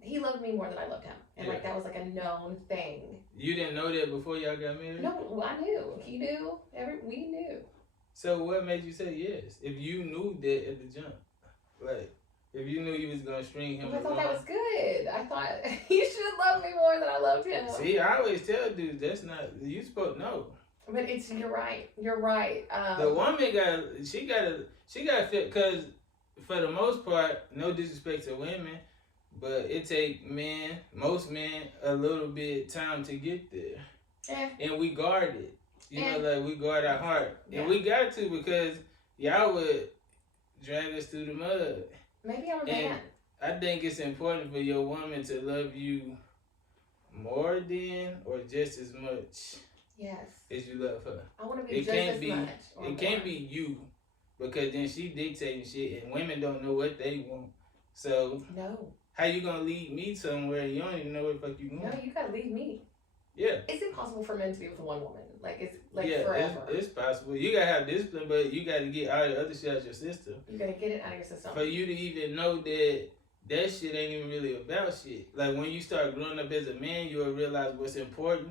He loved me more than I loved him. And like that was like a known thing. You didn't know that before y'all got married? No, I knew. He knew. We knew. So what made you say yes? If you knew that at the jump, like if you knew you was gonna string him, I thought that was good. I thought he should love me more than I loved him. See, I always tell dudes that's not you supposed to know. But you're right. You're right. The woman she gotta fit, because for the most part, no disrespect to women, but it take most men a little bit time to get there. And we guard it. You know, like we guard our heart. And we got to, because y'all would drag us through the mud. Maybe I'm a man. I think it's important for your woman to love you more than or just as much. Yes. As you love her. I want to be just as much. It can't be you, because then she dictating shit, and women don't know what they want. So no. How you gonna lead me somewhere you don't even know what the fuck you want? No, you gotta lead me. Yeah. It's impossible for men to be with one woman. Like it's like forever. It's possible. You gotta have discipline, but you gotta get all the other shit out of your system. You gotta get it out of your system. For you to even know that shit ain't even really about shit. Like when you start growing up as a man, you'll realize what's important.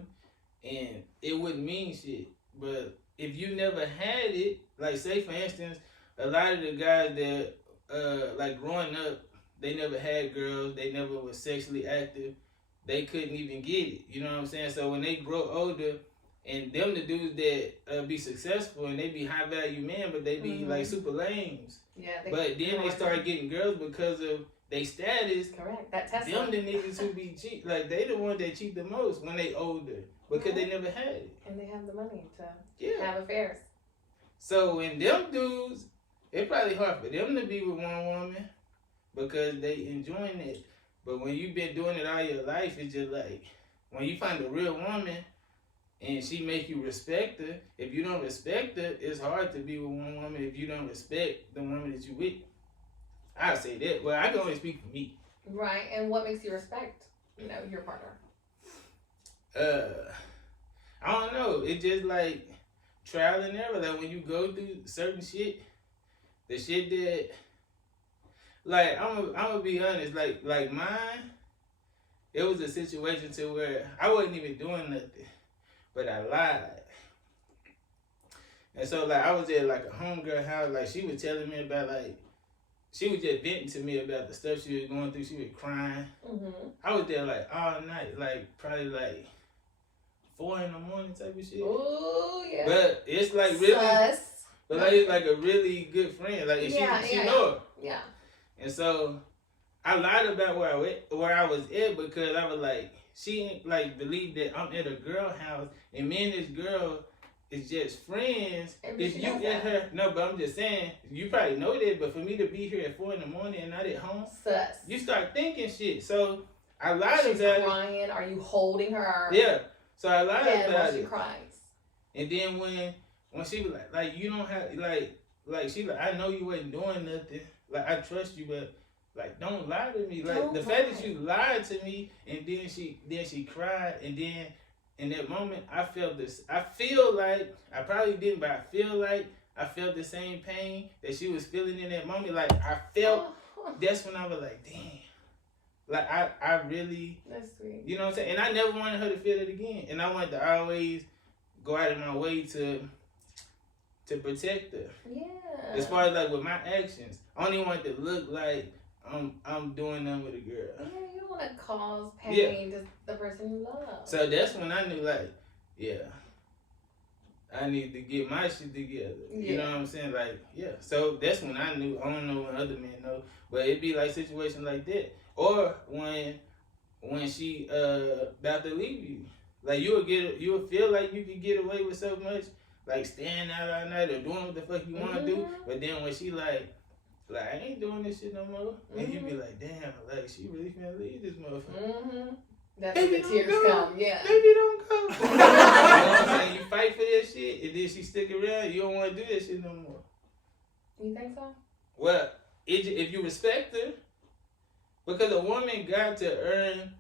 And it wouldn't mean shit. But if you never had it, like say for instance, a lot of the guys that like growing up, they never had girls, they never was sexually active, they couldn't even get it. You know what I'm saying? So when they grow older, and them the dudes that be successful and they be high value men, but they be like super lames. Yeah. But then they start getting girls because of they status. Correct. That Tesla. Them the niggas who be cheap. Like they the ones that cheat the most when they older. Because they never had it. And they have the money to have affairs. So when them dudes, it's probably hard for them to be with one woman because they enjoying it. But when you've been doing it all your life, it's just like, when you find a real woman and she make you respect her, if you don't respect her, it's hard to be with one woman if you don't respect the woman that you with. I say that. Well, I can only speak for me. Right. And what makes you respect, your partner? I don't know. It's just like trial and error. Like when you go through certain shit, the shit that, like I'm gonna be honest. Like mine, it was a situation to where I wasn't even doing nothing, but I lied. And so like I was at like a homegirl house. Like she was telling me about she was just venting to me about the stuff she was going through. She was crying. Mm-hmm. I was there like all night, like probably like 4 a.m. type of shit. Oh yeah. But it's like really, but like it's like a really good friend. Like she know her. Yeah. And so I lied about where I was at because I was like, she like believed that I'm at a girl house and me and this girl is just friends. If you at her, no, but I'm just saying, you probably know that, but for me to be here at 4 a.m. and not at home, you start thinking shit. So I lied about it. She's crying. Are you holding her? Yeah. So I lied about it. She cries. And then when she was like you don't have like she like, I know you wasn't doing nothing. Like I trust you, but like don't lie to me. Like the fact that you lied to me and then she cried, and then in that moment I felt this. I feel like I probably didn't, but I feel like I felt the same pain that she was feeling in that moment. Like I felt that's when I was like, damn. Like I really, that's sweet. You know what I'm saying? And I never wanted her to feel it again. And I wanted to always go out of my way to protect her. Yeah. As far as like with my actions, I only want it to look like I'm doing them with a girl. Yeah, you don't want to cause pain to the person you love. So that's when I knew like, I need to get my shit together. Yeah. You know what I'm saying? Like, So that's when I knew. I don't know when other men know, but it'd be like situations like that. Or when she about to leave you, like you'll feel like you can get away with so much, like staying out all night or doing what the fuck you want to do, but then when she like I ain't doing this shit no more, and you be like, damn, like she really finna leave this motherfucker. That's when the tears come. Yeah. Baby, don't go. You know what I'm saying? You fight for that shit, and then she stick around. You don't want to do that shit no more. You think so? Well, if you respect her. Because a woman got to earn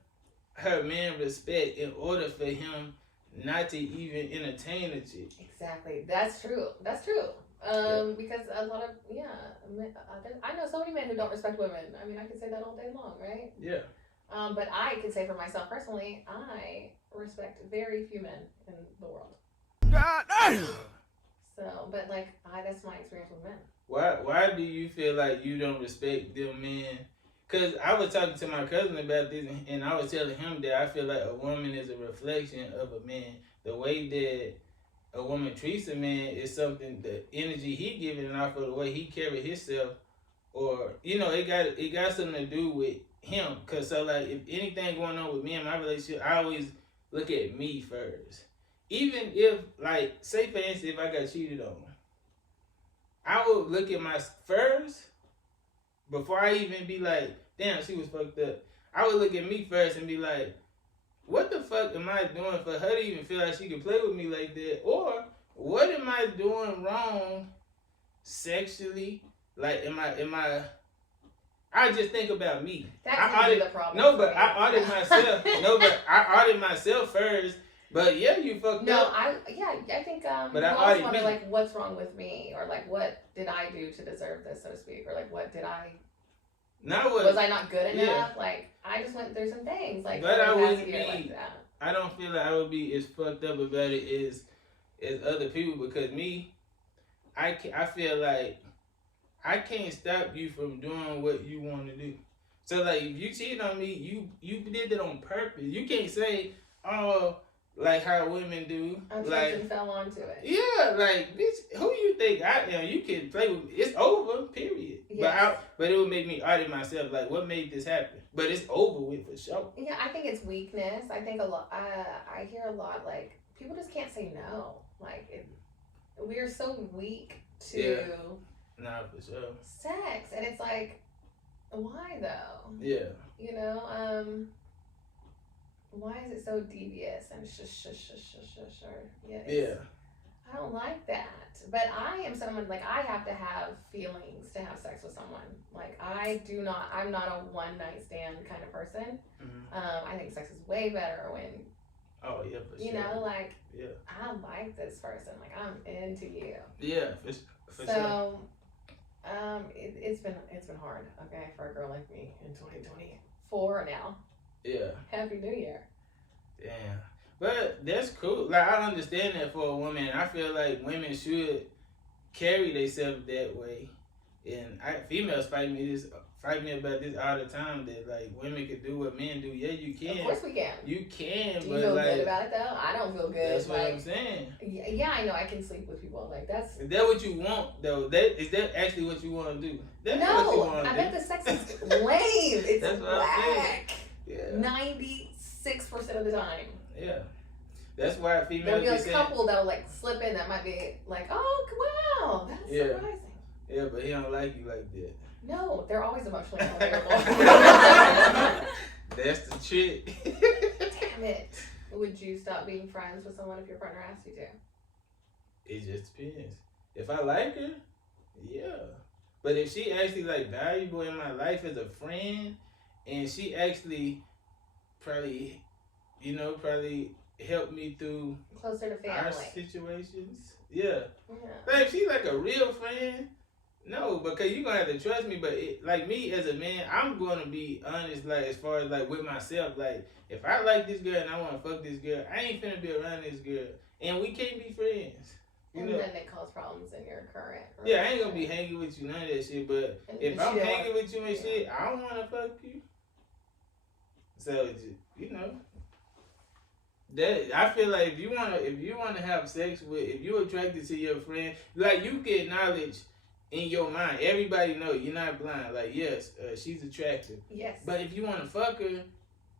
her man respect in order for him not to even entertain a chick. Exactly. That's true. Because a lot of I know so many men who don't respect women. I mean, I could say that all day long, right? Yeah. But I could say for myself personally, I respect very few men in the world. God damn. So, but like, that's my experience with men. Why do you feel like you don't respect them men? Because I was talking to my cousin about this, and I was telling him that I feel like a woman is a reflection of a man. The way that a woman treats a man is something, the energy he giving off of the way he carry himself, or it got something to do with him. Cause so like if anything going on with me in my relationship, I always look at me first. Even if like say for instance if I got cheated on, I would look at my first before I even be like, damn, she was fucked up. I would look at me first and be like, what the fuck am I doing for her to even feel like she can play with me like that? Or what am I doing wrong sexually? Like, am I just think about me. That could be the problem. No, but I audit myself. I audit myself first. But yeah, you fucked up. I think but I I also wonder me. like what's wrong with me, or like what did I do to deserve this, so to speak, or like what did I was I not good enough? Yeah. Like I just went through some things like but I wouldn't be like that. I don't feel like I would be as fucked up about it as other people, because me, I feel like I can't stop you from doing what you want to do. So like if you cheated on me, you did that on purpose. You can't say, oh, like how women do. I'm like and fell onto it. Yeah, like bitch, who you think I am? You can play with me. It's over, period. Yes. But it would make me audit myself, like what made this happen? But it's over with for sure. Yeah, I think it's weakness. I think a lot. I hear a lot like people just can't say no. Like we're so weak to Nah, for sure. sex, and it's like, why though? Yeah. You know, why is it so devious and yeah. I don't like that. But I am someone, like, I have to have feelings to have sex with someone. Like, I'm not a one night stand kind of person. Mm-hmm. I think sex is way better when, oh yeah, for sure. you know, like, yeah, I like this person. Like, I'm into you. Yeah, for sure. So, it's been hard, okay, for a girl like me in 2024 now. Yeah. Happy New Year. Damn. But that's cool. Like, I understand that for a woman. I feel like women should carry themselves that way. And females fight me about this all the time, that like women can do what men do. Yeah, you can. Of course we can. You can, do but you feel like, good about it though? I don't feel good. That's what I'm saying. Yeah, I know. I can sleep with people. Like that's. Is that what you want though? Is that actually what you want to do? That's no, what you want to I do. bet the sex is lame. It's That's what whack. Yeah. 96% of the time. Yeah. That's why females. There'll be a couple that'll like slip in that might be like, oh wow, that's surprising. Yeah, but he don't like you like that. No, they're always emotionally unavailable. That's the trick. Damn it. Would you stop being friends with someone if your partner asked you to? It just depends. If I like her, yeah. But if she actually like valuable in my life as a friend, and she actually probably help me through closer to family our situations. Yeah. Like, she like a real friend. No, because you gonna have to trust me. But like me as a man, I'm gonna be honest. Like as far as like with myself, like if I like this girl and I want to fuck this girl, I ain't finna be around this girl, and we can't be friends. And then they cause problems in your current. Yeah, I ain't gonna be hanging with you, none of that shit. But if I'm hanging with you and shit, I don't want to fuck you. So that I feel like if you wanna have sex with, if you're attracted to your friend, like you can acknowledge in your mind, everybody know you're not blind. Like yes, she's attractive. Yes. But if you wanna fuck her,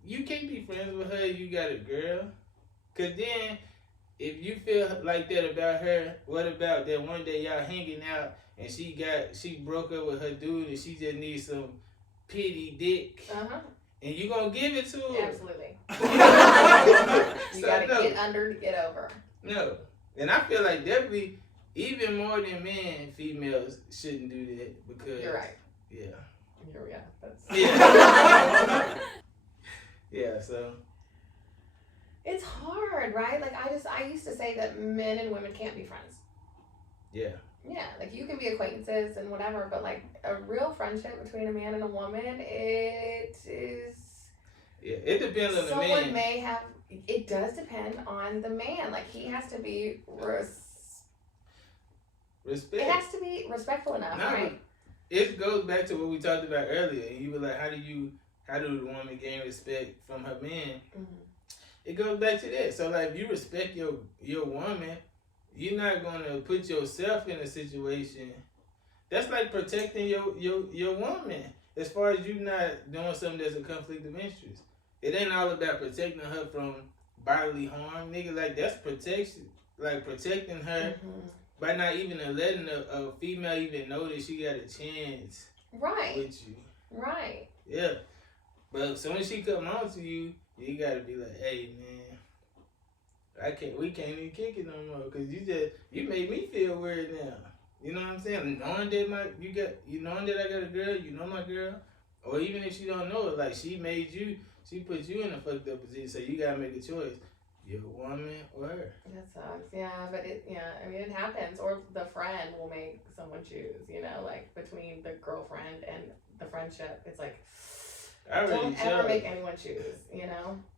you can't be friends with her. You got a girl, cause then if you feel like that about her, what about that one day y'all hanging out and she broke up with her dude and she just needs some pity dick. And you gonna give it to her? Absolutely. You So, gotta get under to get over. No. And I feel like definitely, even more than men, females shouldn't do that because... You're right. Yeah. That's... Yeah. Yeah, so... It's hard, right? Like, I used to say that men and women can't be friends. Yeah. Yeah, like you can be acquaintances and whatever, but like a real friendship between a man and a woman, it is. Yeah, it depends on the man. Someone may have. It does depend on the man. Like he has to be respect. It has to be respectful enough, right? It goes back to what we talked about earlier. And you were like, how do the woman gain respect from her man? Mm-hmm. It goes back to that. So like, if you respect your woman, you're not gonna put yourself in a situation. That's like protecting your woman. As far as you not doing something that's a conflict of interest. It ain't all about protecting her from bodily harm, nigga. Like that's protection, like protecting her by not even letting a female even know that she got a chance, right, with you, right. Yeah, but as soon as she come on to you, you gotta be like, hey man, we can't even kick it no more because you made me feel weird now. You know what I'm saying? Knowing that I got a girl, you know my girl, or even if she don't know it, like she put you in a fucked up position, so you gotta make a choice. Your woman or her. That sucks. Yeah, but I mean, it happens. Or the friend will make someone choose, like between the girlfriend and the friendship. It's like, don't ever make anyone choose,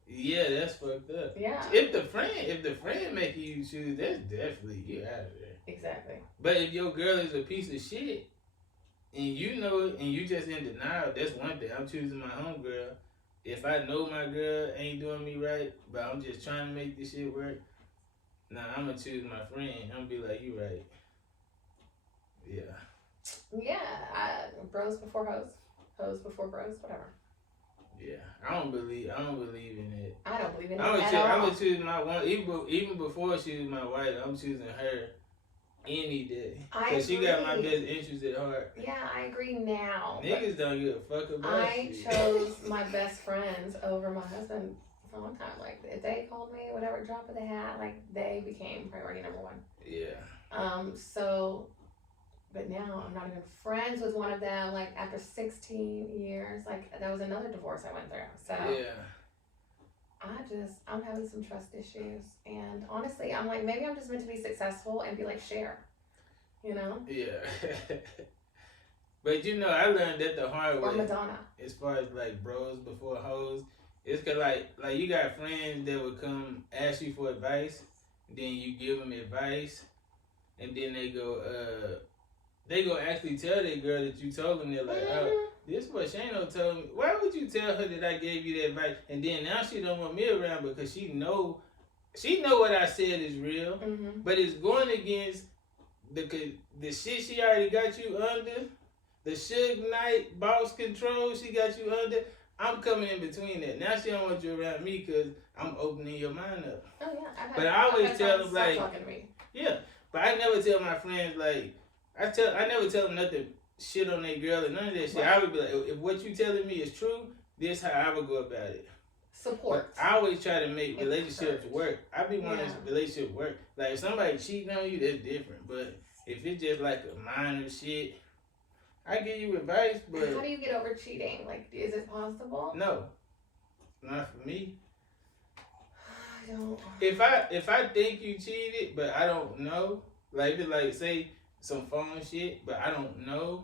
Yeah, that's fucked up. Yeah. If the friend making you choose, that's definitely, you out of there. Exactly. But if your girl is a piece of shit, and you know it, and you just in denial, that's one thing. I'm choosing my homegirl. If I know my girl ain't doing me right, but I'm just trying to make this shit work, I'm gonna choose my friend. I'm gonna be like, you right. Yeah. Yeah. Bros before hoes. Hoes before bros. Whatever. Yeah. I don't believe in it. I don't believe in it I'm gonna choose my one. Even before she was my wife, I'm choosing her any day. Because she got my best interest at heart. Yeah, I agree now. Niggas don't give a fuck about shit. I chose my best friends over my husband for a long time. Like, if they called me, whatever, drop of the hat, like, they became priority number one. Yeah. But now I'm not even friends with one of them. Like, after 16 years, like, that was another divorce I went through. So. Yeah. I'm having some trust issues. And honestly, I'm like, maybe I'm just meant to be successful and be like Cher. Yeah. But I learned that the hard way. Or Madonna. As far as like bros before hoes. It's cause like you got friends that would come ask you for advice. Then you give them advice. And then they go actually tell their girl that you told them. They're like, oh, this is what Shano told me. Why would you tell her that I gave you that advice? And then now she don't want me around because she know what I said is real. Mm-hmm. But it's going against the shit she already got you under. The Suge Knight boss control she got you under. I'm coming in between that. Now she don't want you around me because I'm opening your mind up. Oh yeah. But I always tell them like, yeah. But I never tell my friends like, I never tell them nothing shit on their girl and none of that shit. Right. I would be like, if what you telling me is true, this how I would go about it. Support. But I always try to make relationships work. I be wanting relationship work. Like if somebody cheating on you, that's different. But if it's just like a minor shit, I give you advice. But how do you get over cheating? Like, is it possible? No, not for me. I don't. If I think you cheated, but I don't know, like say some phone shit, but I don't know,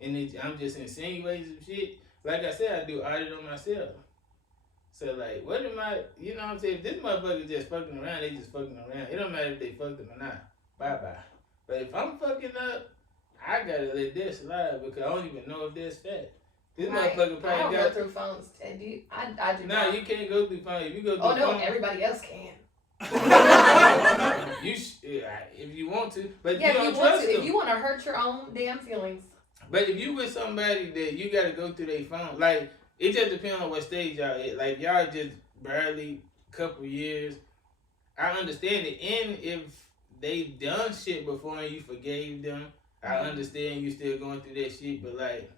and I'm just insinuating some shit. Like I said, I do audit on myself. So like, what am I? You know what I'm saying? If this motherfucker just fucking around, they just fucking around. It don't matter if they fucked him or not. Bye bye. But if I'm fucking up, I gotta let this slide because I don't even know if that's fact. This motherfucker probably I don't go through phones. I do. No, you can't go through phones. If you go through phone, everybody else can. If you want to, but yeah, you don't trust them. If you want to hurt your own damn feelings. But if you with somebody that you got to go through their phone, like it just depends on what stage y'all at. Like y'all just barely couple years, I understand it. And if they done shit before and you forgave them, I understand you still going through that shit. But like,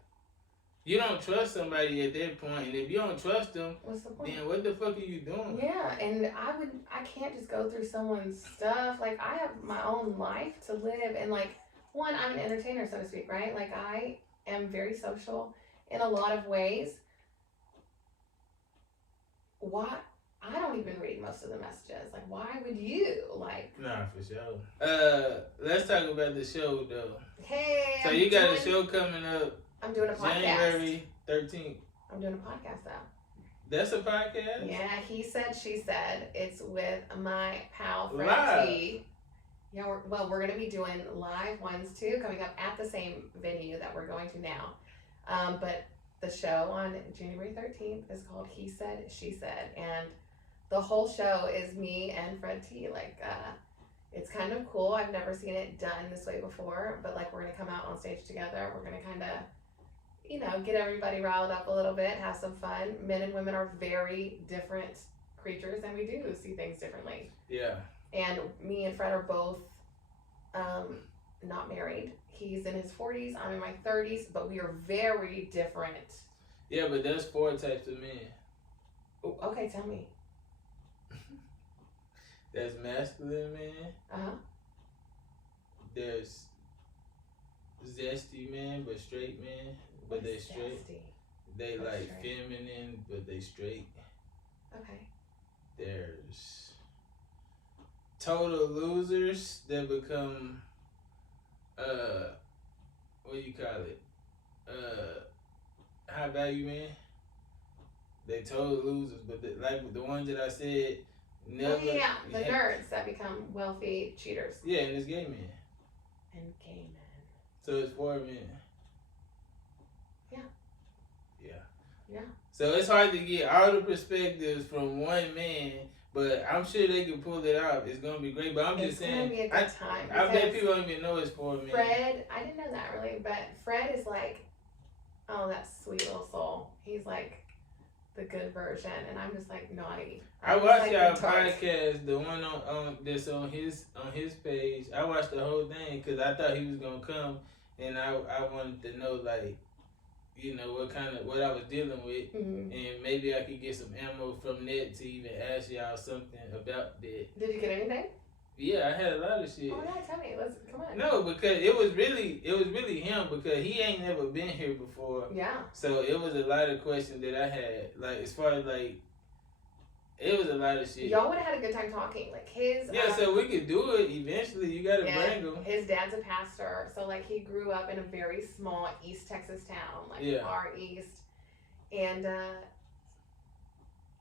you don't trust somebody at that point, and if you don't trust them, what's the point? Then what the fuck are you doing? Yeah, and I can't just go through someone's stuff. Like I have my own life to live, and like one, I'm an entertainer, so to speak, right? Like I am very social in a lot of ways. I don't even read most of the messages. Like, why would you? Like, nah, for sure. Let's talk about the show though. Hey. So you got a show coming up. I'm doing a podcast. January 13th. I'm doing a podcast now. That's a podcast? Yeah, he said, she said. It's with my pal Fred Live. T. Yeah, we're going to be doing live ones too, coming up at the same venue that we're going to now. But the show on January 13th is called He Said, She Said, and the whole show is me and Fred T. Like, it's kind of cool. I've never seen it done this way before, but like we're going to come out on stage together. We're going to kind of, get everybody riled up a little bit, have some fun. Men and women are very different creatures, and we do see things differently. Yeah. And me and Fred are both not married. He's in his 40s, I'm in my 30s, but we are very different. Yeah, but there's 4 types of men. Ooh, okay, tell me. There's masculine men. Uh-huh. There's zesty men, but straight men. But they straight. Zesty? They What's like straight? feminine, but they straight. Okay. There's total losers that become what do you call it? High value men. They total losers, but like the ones that I said, never. Oh, yeah, the nerds that become wealthy cheaters. Yeah, and it's gay men. And gay men. So it's 4 men. Yeah. Yeah. Yeah. So it's hard to get all the perspectives from one man, but I'm sure they can pull it off. It's gonna be great. But I'm just saying, it's gonna be a good time. I bet people don't even know it's 4 men. Fred, I didn't know that really, but Fred is like, oh, that sweet little soul. He's like the good version, and I'm just like naughty. I watched like y'all podcast, the one on that's on his page. I watched the whole thing because I thought he was gonna come, and I wanted to know like, what I was dealing with, mm-hmm. and maybe I could get some ammo from that to even ask y'all something about that. Did you get anything? Yeah, I had a lot of shit. Oh yeah, tell me. Come on. No, because it was really him because he ain't never been here before. Yeah. So it was a lot of questions that I had, like as far as like, it was a lot of shit. Y'all would have had a good time talking. Like his. Yeah, so we could do it eventually. You gotta bring him. His dad's a pastor, so like he grew up in a very small East Texas town, like our East, and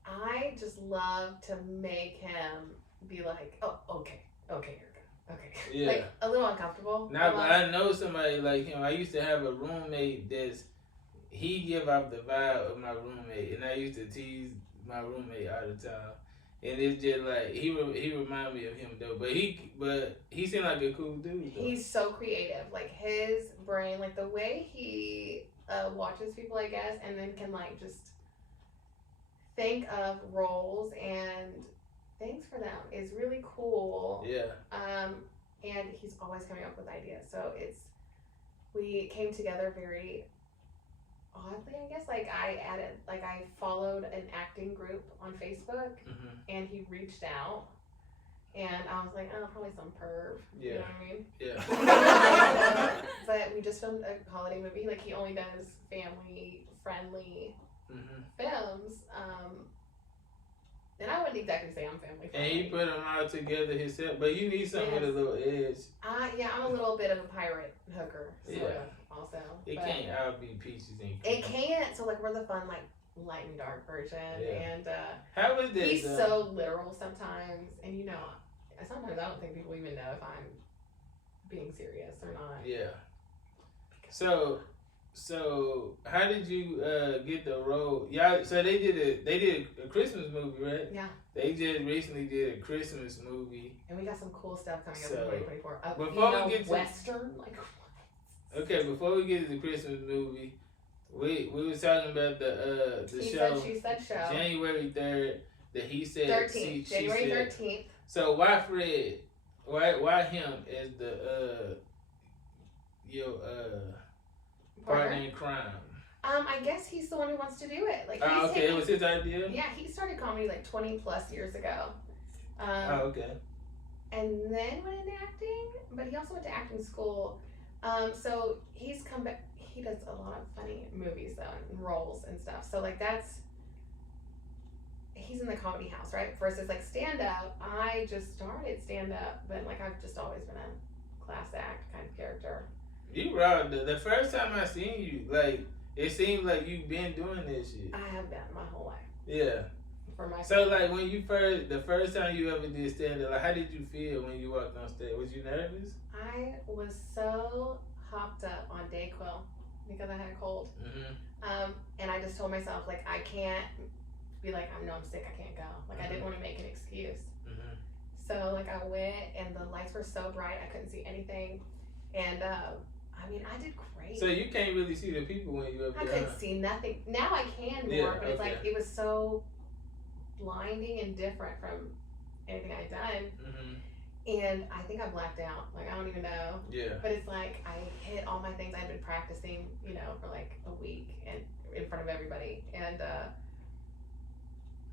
I just love to make him be like, oh, okay, you're good, okay, yeah, like a little uncomfortable. Now, but I know somebody like him. I used to have a roommate he give off the vibe of my roommate, and I used to tease my roommate all the time. And it's just like he remind me of him though, but he seemed like a cool dude though. He's so creative, like his brain, like the way he watches people, I guess, and then can like just think of roles and things for them is really cool. Yeah. And he's always coming up with ideas, so we came together very oddly, I guess. Like I followed an acting group on Facebook, mm-hmm. and he reached out, and I was like, oh, probably some perv. Yeah. You know what I mean? Yeah. But we just filmed a holiday movie. Like he only does family friendly mm-hmm. films. And I wouldn't exactly say I'm family friendly. And he put them all together himself, but you need something with a little edge. Yeah, I'm a little bit of a pirate hooker, sort of, also. It can't all be peaches and cream. It can't. So like we're the fun like light and dark version, and how is this? He's so literal sometimes, and sometimes I don't think people even know if I'm being serious or not. Yeah. So how did you get the role? Yeah. So they did a Christmas movie, right? Yeah. They just recently did a Christmas movie. And we got some cool stuff coming up in 2024. Before we get to Western, like what? Okay, before we get to the Christmas movie, we was talking about the He show. Said, She Said show. January 3rd. That he said. 13th. January 13th. So why Fred? Why him as the your partner in crime? I guess he's the one who wants to do it. Like it was his idea. Yeah, he started comedy like 20 plus years ago. Okay. And then went into acting, but he also went to acting school. So he's come back. He does a lot of funny movies though, and roles and stuff. So like he's in the comedy house, right? Versus like stand up, I just started stand up, but like I've just always been a class act kind of character. You raw. The first time I seen you, like it seems like you've been doing this shit. I have been my whole life. Yeah. For my So like when you the first time you ever did stand up, like how did you feel when you walked on stage? Was you nervous? I was so hopped up on Dayquil because I had a cold. And I just told myself like I can't be like I'm sick, I can't go. Like I didn't want to make an excuse. So like I went and the lights were so bright I couldn't see anything, and I mean I did great. So you can't really see the people when you up there. I couldn't see nothing. Now I can more, but it's like it was so blinding and different from anything I'd done. And I think I blacked out. Like I don't even know. Yeah. But it's like I hit all my things I'd been practicing, for like a week and in front of everybody, and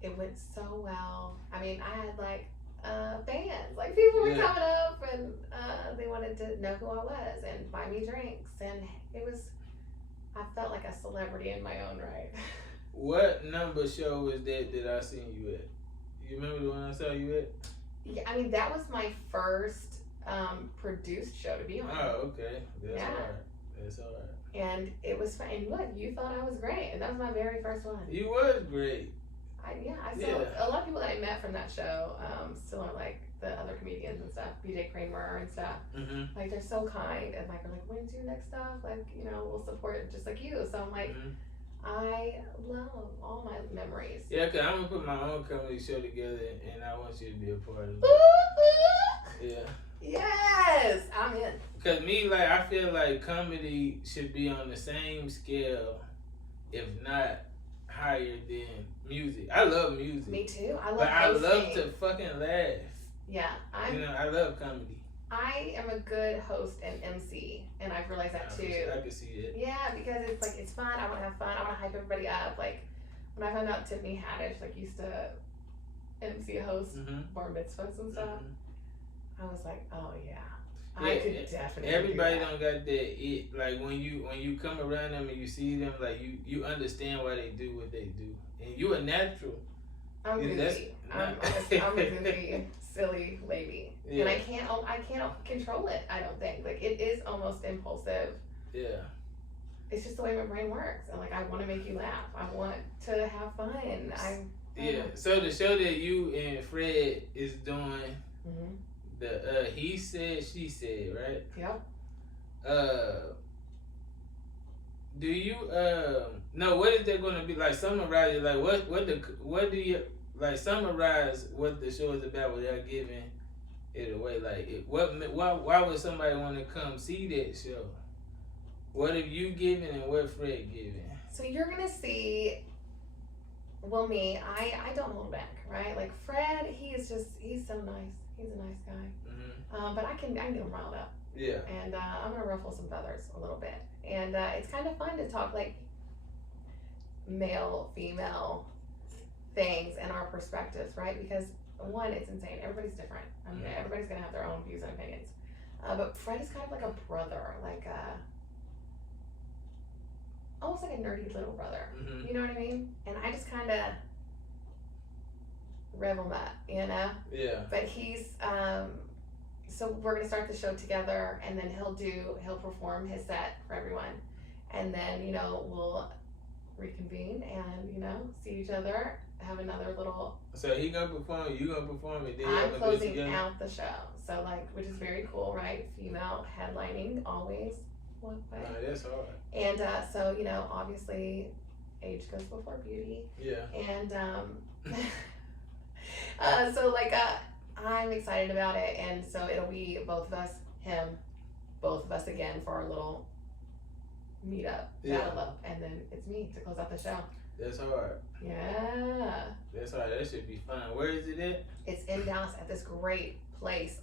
it went so well. I mean, I had like fans, like people were coming up and they wanted to know who I was and buy me drinks, and I felt like a celebrity in my own right. What number show was that I seen you at? You remember the one I saw you at? Yeah, I mean that was my first produced show to be on. Oh, okay. That's alright. And it was fun. And look, you thought I was great, and that was my very first one. You was great. I saw a lot of people that I met from that show still are like the other comedians and stuff, BJ Kramer and stuff. Like they're so kind and like we're like, when's your next stuff? Like we'll support it just like you. So I'm like, I love all my memories. Yeah, cause I'm gonna put my own comedy show together, and I want you to be a part of it. Yeah. Yes, I'm in. Cause me, like, I feel like comedy should be on the same scale, if not higher than music. I love music. Me too. I love. But hosting. I love to fucking laugh. Yeah, I love comedy. I am a good host and MC, and I've realized that too. I can see it. Yeah, because it's like it's fun. I want to have fun. I want to hype everybody up. Like when I found out Tiffany Haddish like used to MC host bar mitzvahs and stuff, I was like, oh yeah, I could definitely. Everybody don't got that. Like when you come around them and you see them, like you understand why they do what they do, and you a natural. I'm goofy. I'm a goofy, silly lady, and I can't control it. I don't think like it is almost impulsive. Yeah. It's just the way my brain works, and like I want to make you laugh. I want to have fun. So the show that you and Fred is doing, the he said she said, right? Yep. Do you no? What is that going to be like? Summarize it. Like what do you like? Summarize what the show is about without giving it away. Like why would somebody want to come see that show? What have you given and what Fred given? So you're gonna see. Well, me, I don't hold back, right? Like Fred, he's so nice. He's a nice guy. But I can get him riled up. Yeah. And I'm gonna ruffle some feathers a little bit. And it's kind of fun to talk like male, female things and our perspectives, right? Because one, it's insane. Everybody's different. I mean, everybody's gonna have their own views and opinions. But Fred is kind of like a brother, like almost like a nerdy little brother. You know what I mean? And I just kind of rev him up, Yeah. But he's so we're gonna start the show together, and then he'll perform his set for everyone, and then we'll reconvene and see each other, have another little. So he gonna perform, you gonna perform, and then I'm closing out the show, so like, which is very cool, right? Female headlining always. One way. No, that's hard. And so obviously, age goes before beauty. Yeah. And so like I'm excited about it, and so it'll be both of us, him, both of us again for our little meetup, battle up, and then it's me to close out the show. That's hard. Yeah. That's hard. That should be fun. Where is it at? It's in Dallas at this great place.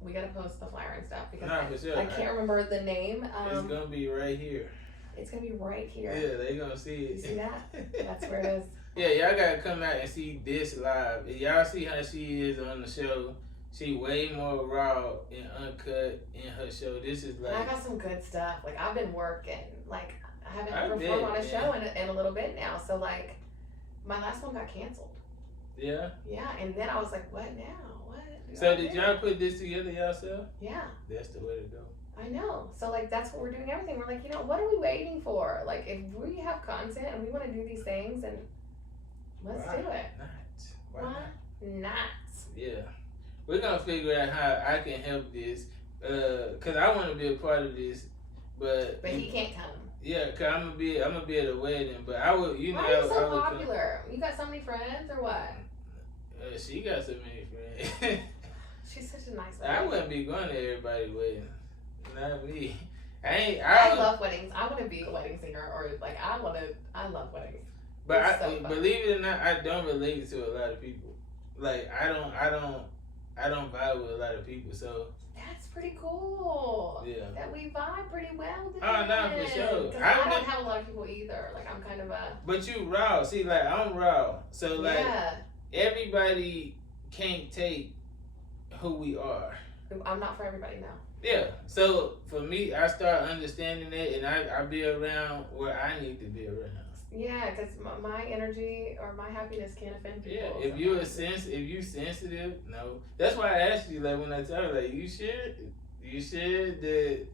We gotta post the flyer and stuff because I can't remember the name. It's gonna be right here. It's gonna be right here. Yeah, they gonna see it. You see that? That's where it is. Yeah, y'all gotta come out and see this live. Y'all see how she is on the show. She way more raw and uncut in her show. This is like. And I got some good stuff. Like I've been working. Like I haven't performed on a show in a little bit now. So like, my last one got canceled. Yeah. Yeah, and then I was like, what now? What? So did y'all put this together yourself? Yeah. That's the way to go. I know. So like that's what we're doing everything. We're like, what are we waiting for? Like if we have content and we want to do these things, and let's do it. Why not? Yeah. We're gonna figure out how I can help this. Cause I want to be a part of this, but he can't come. Yeah, cause I'm gonna be at the wedding, but I would, Why are you so popular? You got so many friends, or what? She got so many friends. She's such a nice lady. I wouldn't be going to everybody's wedding. Not me. I love weddings. I want to be a wedding singer, or like I love weddings. But believe it or not, I don't relate to a lot of people. Like I don't vibe with a lot of people. So that's pretty cool. Yeah. That we vibe pretty well. Oh no, for sure. I don't have a lot of people either. Like I'm kind of a. But you raw. See, like I'm raw. So like everybody can't take who we are. I'm not for everybody now. Yeah. So for me, I start understanding it, and I be around where I need to be around. Yeah, because my energy or my happiness can't offend people. Yeah, if you sensitive, no. That's why I asked you, like when I tell her, like, you sure that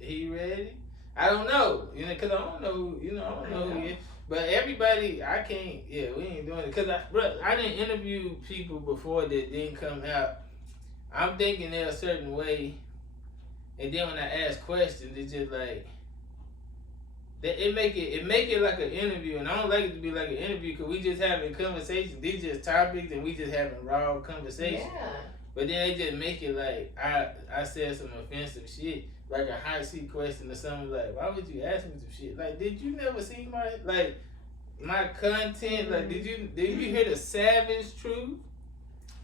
he ready? I don't know, because I don't know, I don't know who he is. But everybody, I can't. Yeah, we ain't doing it because I didn't interview people before that didn't come out. I'm thinking they're a certain way, and then when I ask questions, it's just like. It make it like an interview, and I don't like it to be like an interview because we just having conversations. These just topics, and we just having raw conversations. Yeah. But then they just make it like I said some offensive shit, like a hot seat question or something. Like, why would you ask me some shit? Like, did you never see my content? Like, did you hear the Savage Troof?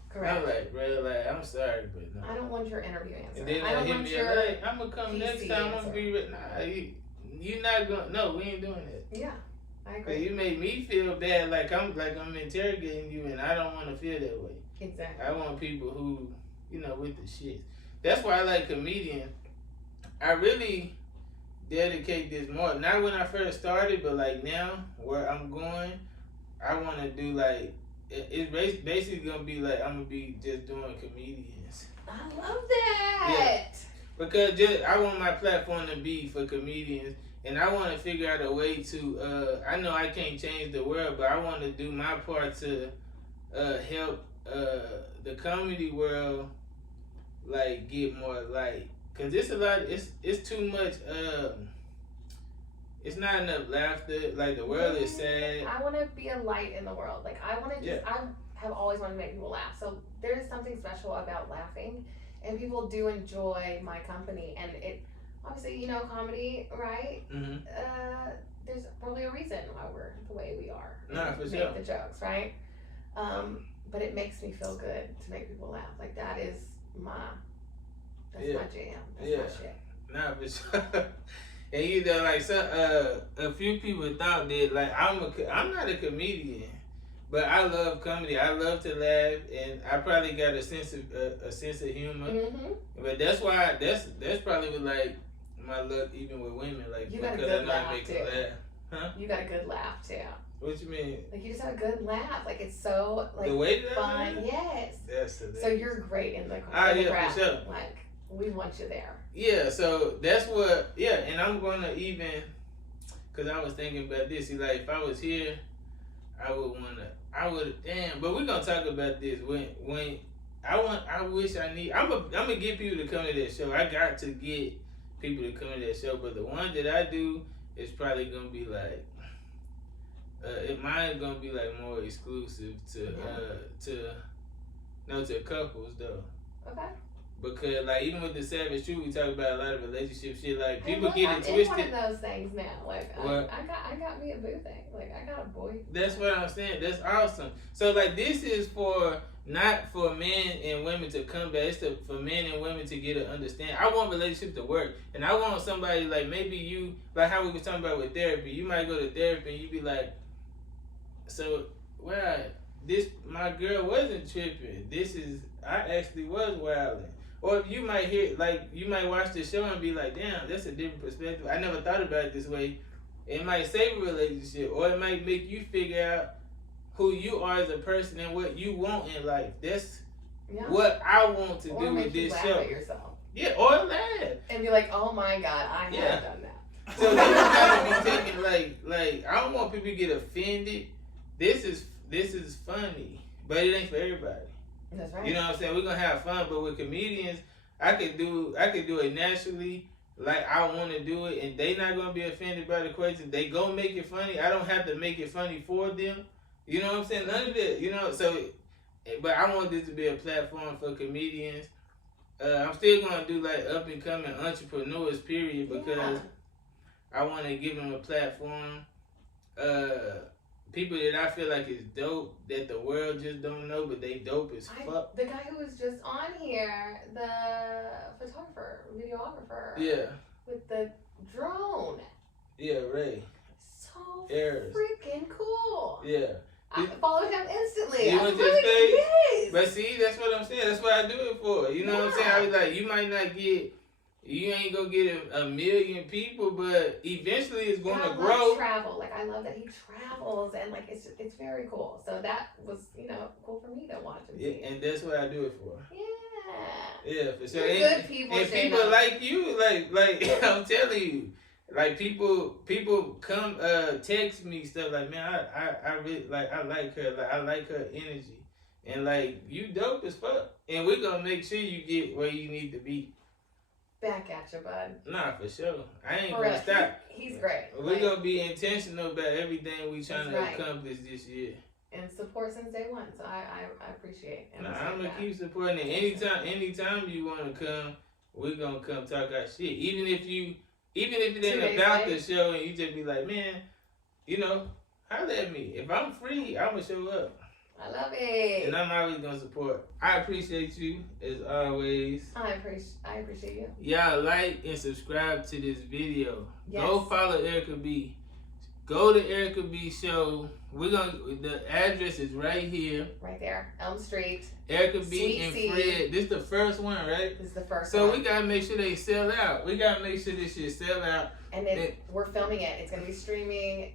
Correct. I'm like, bro, like, I'm sorry, but no. I don't want your interview answer. And then I don't want your like, I'm gonna come next time. I'm gonna be you're not gonna. No, we ain't doing that. Yeah, I agree. You make me feel bad, like I'm interrogating you, and I don't want to feel that way. Exactly. I want people who, with the shit. That's why I like comedians. I really dedicate this more. Not when I first started, but like now, where I'm going, I want to do like it's basically gonna be like I'm gonna be just doing comedians. I love that. Yeah. Because I want my platform to be for comedians, and I want to figure out a way to. I know I can't change the world, but I want to do my part to help the comedy world like get more light. Cause it's a lot. It's too much. It's not enough laughter. Like the world is sad. I want to be a light in the world. Like I want to just. I have always wanted to make people laugh. So there is something special about laughing. And people do enjoy my company, and it obviously, comedy, right? Mm-hmm. There's probably a reason why we're the way we are. Nah, for make sure. The jokes, right? But it makes me feel good to make people laugh. Like that is my jam. That's my shit. Nah, for sure. And like a few people thought that like I'm not a comedian. But I love comedy. I love to laugh, and I probably got a sense of humor. Mm-hmm. But that's why that's probably with like my luck, even with women. Like you got a because good I laugh make too. them laugh. Huh? You got a good laugh too. What you mean? Like you just have a good laugh. Like it's so like the way that fun. Yes. That's so you're great in the for sure. Like we want you there. Yeah. So that's what. Yeah, and I'm gonna even because I was thinking about this. See, like if I was here, I would but we're gonna talk about this when I'm gonna get people to come to that show. I got to get people to come to that show, but the one that I do is probably gonna be like mine gonna be like more exclusive to couples though. Okay. Because like even with the Savage Troof, we talk about a lot of relationship shit. Like people get it twisted. I'm in one of those things now. Like I got me a boo thing. Like I got a boy. That's what I'm saying. That's awesome. So like this is not for men and women to come back. It's for men and women to get an understanding. I want relationships to work, and I want somebody like maybe you like how we were talking about with therapy. You might go to therapy and you be like, so my girl wasn't tripping. I actually was wilding. Or you might you might watch the show and be like, damn, that's a different perspective. I never thought about it this way. It might save a relationship, or it might make you figure out who you are as a person and what you want in life. That's Yeah. what I want to Or do make with you this laugh show. at yourself. Yeah, or laugh. And be like, oh my God, I Yeah. have done that. So you gotta be taking like I don't want people to get offended. This is funny, but it ain't for everybody. That's right. You know what I'm saying? We're gonna have fun, but with comedians, I could do it naturally, like I want to do it, and they not gonna be offended by the question. They gonna make it funny. I don't have to make it funny for them. You know what I'm saying? None of that. You know, so. But I want this to be a platform for comedians. I'm still gonna do like up and coming entrepreneurs, period, because I want to give them a platform. People that I feel like is dope that the world just don't know, but they dope as fuck. The guy who was just on here, the photographer, videographer. Yeah. With the drone. Yeah, Ray. So Harris. freaking cool. Yeah. I followed him instantly. You I went was to his like, page? yes. But see, that's what I'm saying. That's what I do it for. You know what I'm saying? I was like, you might not get, you ain't gonna get a million people, but eventually it's gonna I grow. love travel. Like I love that he travels, and like it's very cool. So that was cool for me to watch and see. Yeah, and that's what I do it for. Yeah. Yeah, for sure. You're good people, and Shano. people like you, like I'm telling you, like people come text me stuff like, man, I really I like her, like I like her energy, and like you dope as fuck, and we're gonna make sure you get where you need to be. Back at you, bud. Nah, for sure. I ain't For gonna real. stop. He's great. We're gonna be intentional about everything we trying to That's right. accomplish this year. And support since day one, so I appreciate and Nah, respect I'm gonna that. keep supporting it. Anytime you wanna come, we're gonna come talk our shit. Even if it 2 ain't days about late. the show and you just be like, man, holler at me. If I'm free, I'm gonna show up. I love it. And I'm always gonna support. I appreciate you as always. I appreciate you. Y'all like and subscribe to this video. Yes. Go follow Erica B. Go to Erica B show. The address is right here. Right there, Elm Street. Erica B Sweet and Seed. Fred. This is the first one, right? This is the first So one. we gotta make sure they sell out. We gotta make sure this shit sell out. And then we're filming it. It's gonna be streaming.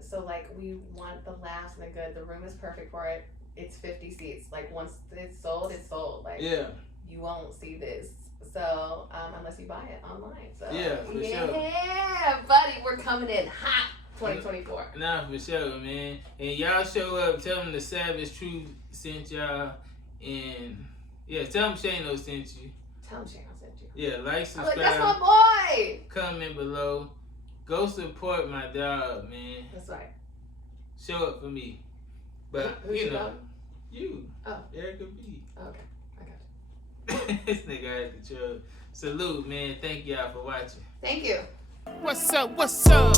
So like we want the laughs and the good. The room is perfect for it. It's 50 seats. Like once it's sold, it's sold. Like Yeah. you won't see this. So unless you buy it online. So Yeah, for sure. Yeah, buddy, we're coming in hot 2024. Nah, for sure, man. And y'all show up. Tell them the Savage Troof sent y'all. And yeah, tell them Shano sent you. Tell him Shano sent you. Yeah, like, I'm like, subscribe, that's my boy. comment below. Go support my dog, man. That's right. Show up for me. But Who's you your know, dog? you, Oh. Erica B. Okay, I got you. This nigga out of control. Salute, man. Thank y'all for watching. Thank you. What's up? What's up?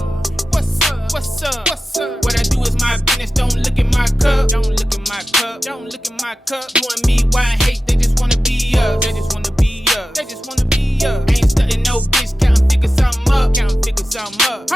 What's up? What's up? What's up? What I do is my business. Don't look at my cup. Don't look at my cup. Don't look at my cup. You and me, why hate? They just wanna be us. They just wanna be us. They just wanna be us. Ain't stunting no bitch. Counting figure something up. Counting figure something up.